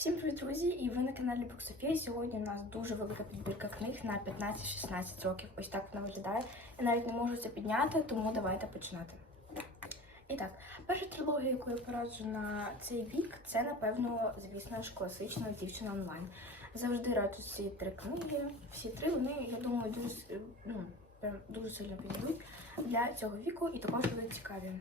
Всім привіт, друзі! І ви на каналі Буксофія. Сьогодні у нас дуже велика підбірка книг на 15-16 років. Ось так вона виглядає. Я навіть не можу це підняти, тому давайте починати. І так, перша трилогія, яку я пораджу на цей вік, це, напевно, звісно ж, класична дівчина онлайн. Завжди раджу ці три книги. Всі три вони, я думаю, дуже ну, прям дуже сильно підійдуть для цього віку і також будуть цікаві.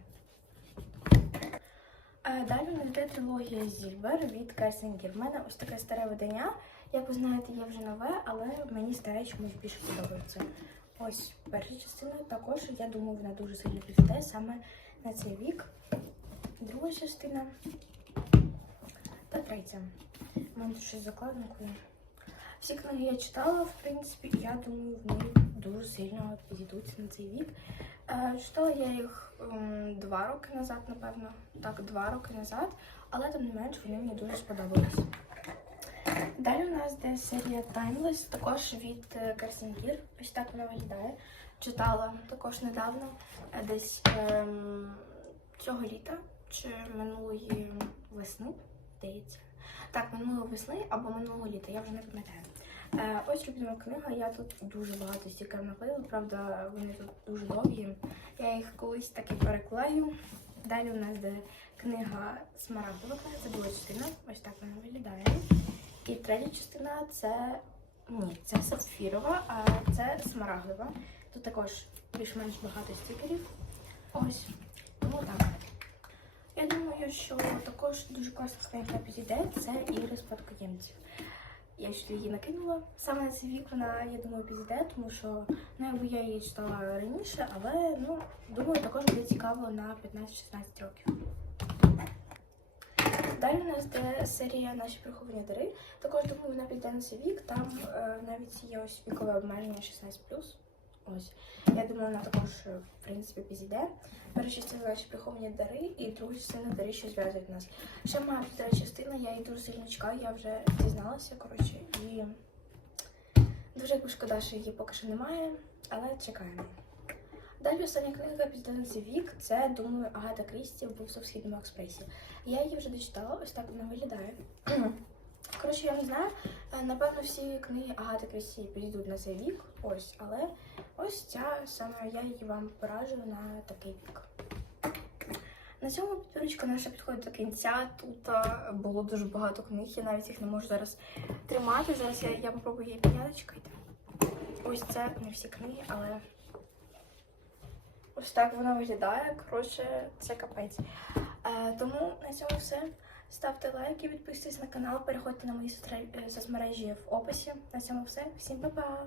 Е, Далі у нас йде трилогія Зільбер від Кесінгер. В мене ось таке старе видання. Як ви знаєте, є вже нове, але мені старе чомусь більше подобається. Ось перша частина. Також я думаю, вона дуже сильно підійде саме на цей вік. Друга частина та третя. У мене тут щось з закладинкою. Всі книги я читала, в принципі, я думаю, вони дуже сильно підійдуть на цей вік. Е, Читала я їх ем, два роки назад, напевно. Так, два роки назад, але тим не менш вони мені дуже сподобались. Далі у нас йде серія Timeless, також від Карсінгір. Ось так вона виглядає. Читала також недавно, е, десь ем, цього літа чи минулої весни, здається. Так, минулої весни або минулого літа, я вже не пам'ятаю. Е, ось любима книга, я тут дуже багато стікерів наклеїла, правда, вони тут дуже довгі. Я їх колись таки переклею. Далі у нас йде книга Смарагдова, це друга частина, ось так вона виглядає. І третя частина це ні, це сапфірова, а це смарагдова. Тут також більш-менш багато стікерів. Ось. Тому так. Я думаю, що також дуже класна книга підійде це ігри спадкоємців. Я ще її накинула. Саме на цей вік вона, я думаю, підійде, тому що ну, якби я її читала раніше, але ну, думаю, також буде цікаво на 15-16 років. Далі у нас йде серія Наші приховані дари. Також думаю, вона піде на цей вік. Там е, навіть є ось вікове обмеження 16+. Ось. Я думаю, вона також, е, в принципі, підійде. Перша частина наші приховані дари, і друга частина дари, що зв'язують нас. Ще моя третя частина, я її дуже сильно чекаю, я вже дізналася, коротше, і дуже шкода, що її поки що немає, але чекаємо. Далі остання книга цей вік. Це, думаю, Агата Крісті в східному експресі. Я її вже дочитала, ось так вона виглядає. Коротше, я не знаю. Е, Напевно, всі книги Агати Крісті підійдуть на цей вік. Ось, але ось ця саме я її вам пораджу на такий вік. На цьому підбірочка наша підходить до кінця. Тут а, було дуже багато книг, я навіть їх не можу зараз тримати. Зараз я, я попробую її підняти, чекайте. Ось це не всі книги, але ось так вона виглядає. Коротше, це капець. Е, тому на цьому все. Ставте лайки, підписуйтесь на канал, переходьте на мої е, соцмережі в описі. На цьому все. Всім па-па!